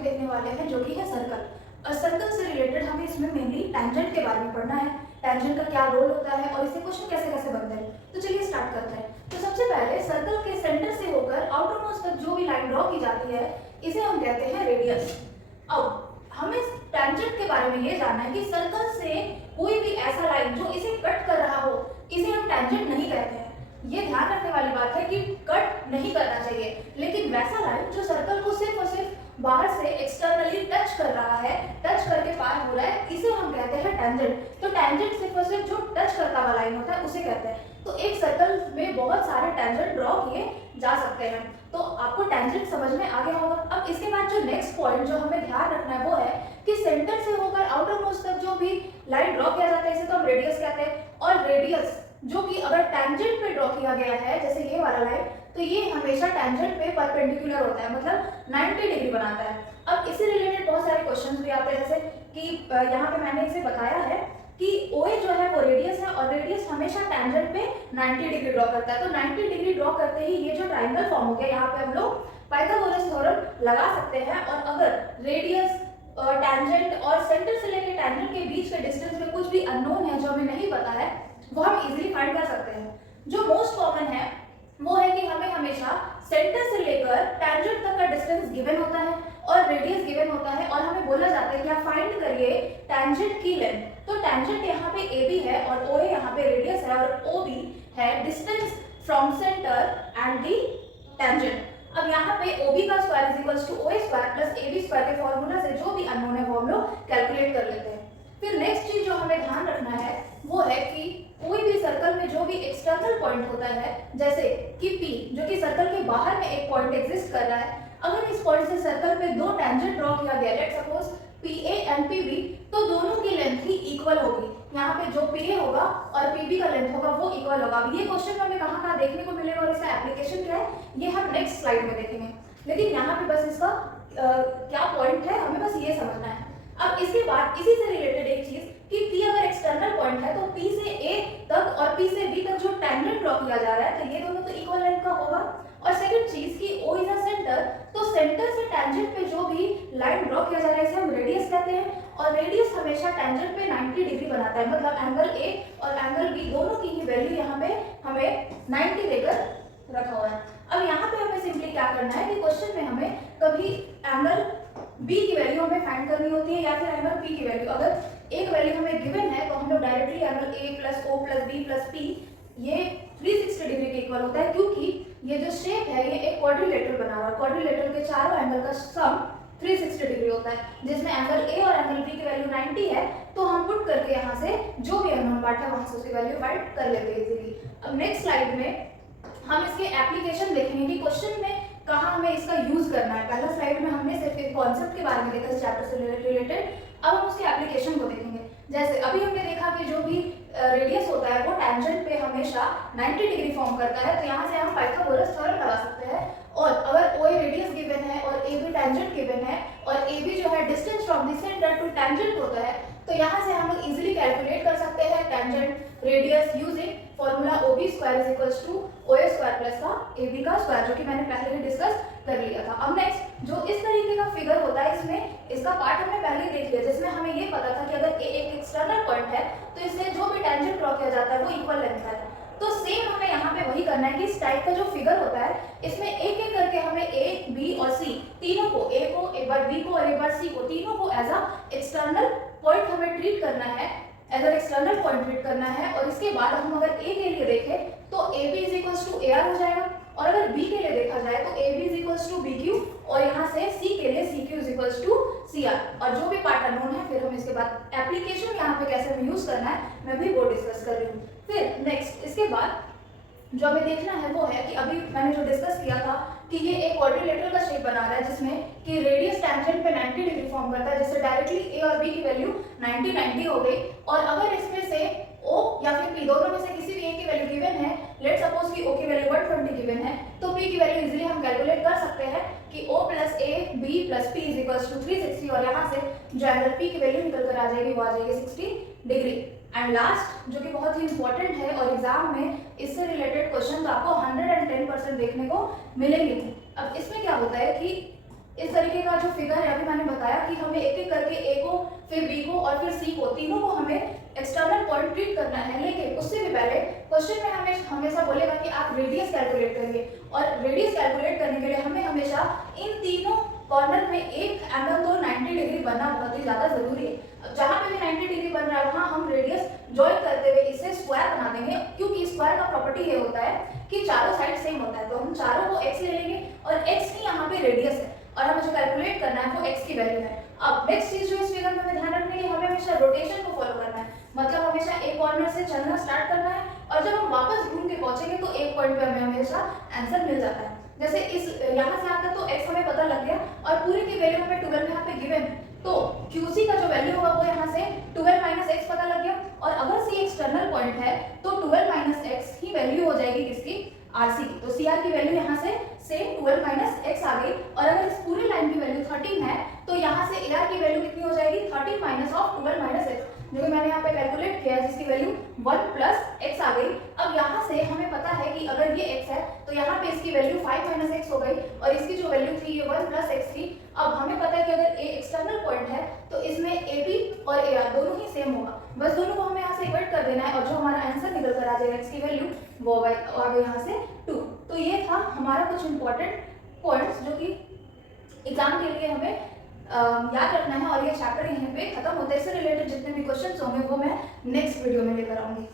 Topic देखने वाले हैं जो कि है सर्कल। और सर्कल से रिलेटेड हमें इसमें मेनली टैंजेंट के बारे में पढ़ना है, टैंजेंट का क्या रोल होता है और इससे क्वेश्चन कैसे कैसे बनते हैं। तो चलिए स्टार्ट करते हैं। तो सबसे पहले सर्कल के सेंटर से होकर आउटर मोस्ट तक जो भी लाइन ड्रॉ की जाती है इसे हम कहते हैं रेडियस। अब हमें टैंजेंट के बारे में ये जानना है कि सर्कल से कोई भी ऐसा लाइन जो इसे कट कर रहा हो इसे हम टैंजेंट नहीं कहते हैं। ये ध्यान रखने वाली बात है कि कट नहीं करना चाहिए, लेकिन वैसा लाइन जो सर्कल को सिर्फ और सिर्फ बाहर से एक्सटर्नली टच कर रहा है, टच करके पार हो रहा है, इसे हम कहते हैं टैंजेंट। तो टैंजेंट सिर्फ और सिर्फ जो टच करता हुआ लाइन होता है उसे कहते हैं। तो एक सर्कल में बहुत सारे टैंजेंट ड्रॉ किए जा सकते हैं। तो आपको टैंजेंट समझ में आ गया होगा। अब इसके बाद जो नेक्स्ट पॉइंट जो हमें ध्यान रखना है वो है कि सेंटर से होकर आउटर मोस्ट तक जो भी लाइन ड्रॉ किया जाता है इसे तो हम रेडियस कहते हैं। और रेडियस जो कि अगर टैंजेंट पे ड्रॉ किया गया है, जैसे ये वाला लाइन, तो ये हमेशा टैंजेंट पे परपेंडिकुलर होता है, मतलब 90 डिग्री बनाता है। अब इससे रिलेटेड बहुत सारे क्वेश्चंस भी आते हैं, जैसे कि यहाँ पे मैंने इसे बताया है कि OA जो है वो रेडियस है और रेडियस हमेशा टैंजेंट पे 90 डिग्री ड्रॉ करता है। तो 90 डिग्री ड्रॉ करते ही ये जो ट्राइंगल फॉर्म हो गया, यहाँ पे हम लोग पाइथागोरस थ्योरम लगा सकते हैं। और अगर रेडियस टैंजेंट और सेंटर से लेकर टैंजेंट के बीच के डिस्टेंस में कुछ भी अननोन है जो हमें नहीं पता है, वो हम इजीली फाइंड कर सकते हैं। जो मोस्ट कॉमन है वो है कि हमें हमेशा सेंटर से लेकर टैंजेंट तक का डिस्टेंस गिवन होता है और रेडियस गिवन होता है और हमें बोला जाता है कि आप फाइंड करिए टैंजेंट की लेंथ। तो टैंजेंट यहाँ पे AB है और OA यहाँ पे रेडियस है और OB है distance from centre and the tangent. अब यहाँ पे OB का square is equals to OA square plus AB square के फॉर्मूला से जो भी अननोन है वो हम लोग कैलकुलेट कर लेते हैं। फिर नेक्स्ट चीज जो हमें ध्यान रखना है वो है कि कोई भी सर्कल में जो भी एक्सटर्नल पॉइंट होता है, जैसे कि P जो कि सर्कल के बाहर में एक पॉइंट एग्जिस्ट कर रहा है, अगर इस पॉइंट से सर्कल पे दो टैंजेंट ड्रॉ किया गया, let's suppose PA and PB, तो दोनों की लेंथ ही इक्वल होगी। यहाँ पे जो PA होगा और PB का लेंथ होगा वो इक्वल होगा। अब ये क्वेश्चन हमें कहाँ देखने को मिलेगा और इसका एप्लीकेशन क्या है ये हम नेक्स्ट स्लाइड में देखेंगे, लेकिन यहाँ पे बस इसका क्या पॉइंट है हमें बस ये समझना है। अब इसके बाद इसी से रिलेटेड एक चीज कि P अगर एक्सटर्नल पॉइंट है तो P से A तक और P से B तक जो टैंजेंट ड्रॉ किया जा रहा है तो ये दोनों तो इक्वल लेंथ का होगा। और सेकंड चीज कि O इज अ सेंटर, तो सेंटर से टैंजेंट पे जो भी लाइन ड्रॉ किया जा रहा है इसे हम रेडियस कहते हैं और रेडियस हमेशा टैंजेंट पे 90 डिग्री बनाता है, मतलब एंगल A और एंगल B दोनों की ही वैल्यू यहाँ पे हमें 90 देकर रखा हुआ है। अब यहाँ पे हमें सिंपली क्या करना है कि क्वेश्चन में हमें कभी एंगल B की वैल्यू हमें फाइंड करनी होती है या फिर एंगल P की वैल्यू। अगर एक वैल्यू हमें गिवन है तो हम लोग directly angle A plus O plus B plus P ये 360 डिग्री के इक्वल होता है, क्योंकि ये जो शेप है ये एक क्वाड्रिलेटरल बना हुआ है। क्वाड्रिलेटरल के चारों एंगल का सम 360 डिग्री होता है, जिसमें एंगल A और एंगल B की वैल्यू 90 है। तो हम पुट करके यहाँ से जो भी अननोन पार्ट है वहां से उसकी वैल्यू फाइंड कर लेते हैं इजीली। अब नेक्स्ट स्लाइड में हम इसके एप्लीकेशन देखेंगे कि क्वेश्चन में कहाँ हमें इसका यूज करना है। पहला स्लाइड में हमने सिर्फ एक कॉन्सेप्ट के बारे में देखा इस चैप्टर से रिलेटेड, अब हम उसके एप्लीकेशन को देखेंगे। जैसे अभी हमने देखा कि जो भी रेडियस होता है वो टैंजेंट पे हमेशा 90 डिग्री फॉर्म करता है, तो यहाँ से हम पाइथागोरस थ्योरम लगा सकते हैं। और अगर OA रेडियस गिवन है और AB टैंजेंट गिवन है और AB जो है distance from the centre to tangent होता है, तो यहाँ से हम लोग इजीली कैलकुलेट कर सकते हैं tangent radius using formula OB square is equals to OA square plus का AB का स्क्वायर, जो कि मैंने पहले ही डिस्कस कर लिया था। अब नेक्स्ट जो इस तरीके का फिगर होता है इसमें इसका पार्ट हमने पहले ही देख लिया, जिसमें हमें ये पता था कि अगर A एक एक्सटर्नल पॉइंट है तो इससे जो भी टैंजेंट ड्रॉ किया जाता है वो इक्वल लेंथ का है। तो सेम हमें यहाँ पे वही करना है कि इस टाइप का जो फिगर होता है इसमें एक एक करके हमें A, B और C तीनों को, A को एक बार, B को और एक बार C को, तीनों को एज अ एक्सटर्नल पॉइंट हमें ट्रीट करना है, as a external point treat करना है। और इसके बाद हम अगर A के लिए देखें तो AB is equals to AR हो जाएगा, और अगर B के लिए देखा जाए तो AB is equals to BQ और यहाँ से C के लिए CQ is equals to CR। और जो भी पार्ट अननोन है फिर हम इसके बाद एप्लीकेशन यहाँ पे कैसे हमें यूज करना है मैं भी वो डिस्कस कर रही हूँ। फिर नेक्स्ट इसके बाद जो हमें देखना है वो है कि अभी मैंने जो डिस्कस किया था कि ये एक क्वाड्रिलेटरल का शेप बना रहा है जिसमें कि रेडियस टैंजेंट पे 90 डिग्री फॉर्म करता है, जिससे डायरेक्टली A और B की वैल्यू 90 हो गई। और अगर इसमें से O या फिर P दोनों में से किसी भी A की वैल्यू गिवन है, लेट्स सपोज कि O की वैल्यू 120 गिवन है, तो P की वैल्यू इजीली हम कैलकुलेट कर सकते हैं कि O plus A B plus P is equals to 360 और यहाँ से जो एंगल P की वैल्यू निकल कर आ जाएगी वो आ जाएगी 60 डिग्री। एंड लास्ट जो कि बहुत ही इंपॉर्टेंट है और एग्जाम में इससे रिलेटेड क्वेश्चन आपको 110% देखने को मिलेंगे। अब इसमें क्या होता है कि इस तरीके का जो फिगर है अभी मैंने बताया कि हमें एक एक करके ए को, फिर बी को और फिर सी को, तीनों को हमें एक्सटर्नल पॉइंट ट्रीट करना है। लेकिन उससे भी पहले क्वेश्चन में हमें हमेशा बोलेगा कि आप रेडियस कैलकुलेट करिए, और रेडियस कैलकुलेट करने के लिए हमें हमेशा इन तीनों कॉर्नर में एक एंगल तो 90 डिग्री बनना बहुत ही ज़्यादा जरूरी है। जहाँ पे भी 90 डिग्री बन रहा है वहाँ हम रेडियस जॉइन करते हुए इसे स्क्वायर बना देंगे, क्योंकि स्क्वायर का प्रॉपर्टी ये होता है कि चारों साइड सेम होता है। तो हम चारों को x ले लेंगे और x ही यहाँ पे रेडियस है, और हमें जो कैलकुलेट करना है वो x की वैल्यू है। अब नेक्स्ट चीज जो इस फिगर में हमें ध्यान रखने की, हमें हमेशा रोटेशन को फॉलो करना है, मतलब हमेशा एक कॉर्नर से चलना स्टार्ट करना है, और जब हम वापस घूम के पहुंचेंगे तो एक पॉइंट पे हमें हमेशा आंसर मिल जाता है। जैसे इस यहाँ से आता तो x हमें पता लग गया, और पूरी की वैल्यू हमें 12 यहाँ पे गिवन है, तो QC का जो वैल्यू होगा वो यहाँ से 12 माइनस x पता लग गया। और अगर C एक्सटर्नल पॉइंट है तो 12 माइनस x ही वैल्यू हो जाएगी किसकी, RC की। तो CR की वैल्यू यहाँ से सेम 12 माइनस x आ गई। और अगर इस पूरी लाइन की वैल्यू 13 है तो यहाँ से AR की वैल्यू कितनी हो जाएगी, 13 माइनस ऑफ 12 माइनस x, जो कि मैंने यहाँ पे कैलकुलेट किया है, जिसकी वैल्यू 1 प्लस x आ गई। अब यहाँ से हमें पता है कि अगर ये x है तो यहाँ पे इसकी वैल्यू 5 माइनस x हो गई, और इसकी जो वैल्यू थी ये 1 प्लस x थी। अब हमें पता है कि अगर a एक्सटर्नल पॉइंट है तो इसमें AB और AR दोनों ही सेम होगा, बस दोनों को हमें यहाँ से इक्वेट कर देना है, और जो हमारा आंसर निकल कर आ जाएगा x की वैल्यू वो आ गई यहाँ से 2। तो ये था हमारा कुछ इंपॉर्टेंट पॉइंट्स जो कि एग्जाम के लिए हमें याद रखना है। और ये चैप्टर यहीं पे खत्म होता है। इससे रिलेटेड जितने भी क्वेश्चंस होंगे वो मैं नेक्स्ट वीडियो में लेकर आऊंगी।